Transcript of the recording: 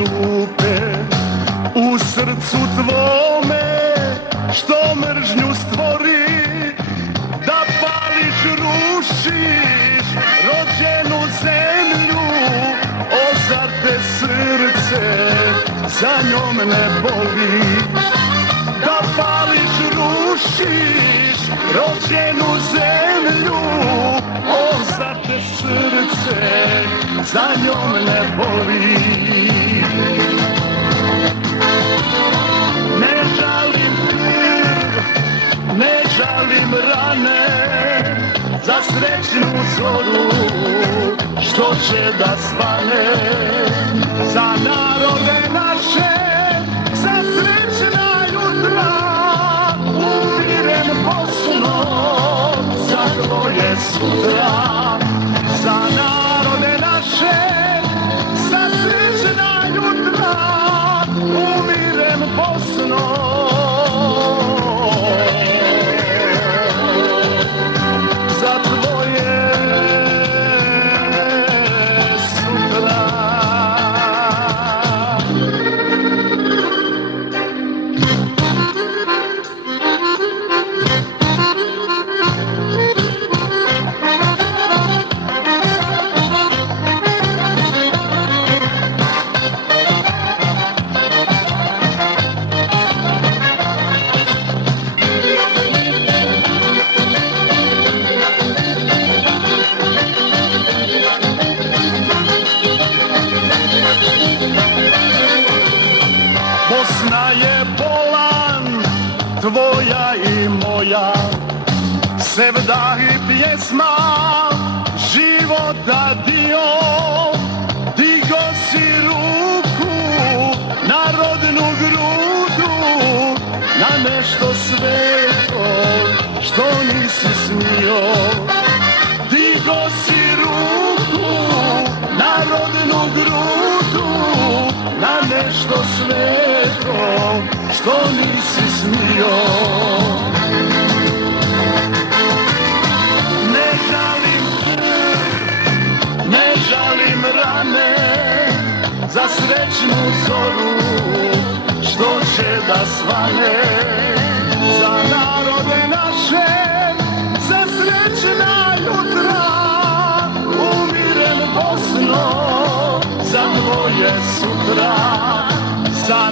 dupe u srcu tvome, što mržnju stvori, da pališ, rušiš rođenu zemlju. O, zar te srce za njom ne boli, da pališ, rušiš rođenu zemlju. O, zar te srce za njom ne boli. Ne žalim krv, ne žalim rane, za srećnu zoru što će da svane. Za narode naše, za srećna jutra, umiren posno za tvoje sutra. Za narode naše, za srećna jutra, umiren posno za tvoje sutra. Bosna je bolan, tvoja i moja, sevda i pjesma, života dio. Digo si ruku na rodnu grudu, na nešto sveto što nisi smio. Digo si ruku na rodnu grudu, na nešto sveto što nisi smio. Ne žalim krv, ne žalim rane, za srećnu zoru što će da svane. Za narode naše, za srećna jutra, umiren Bosno za tvoje sutra. Za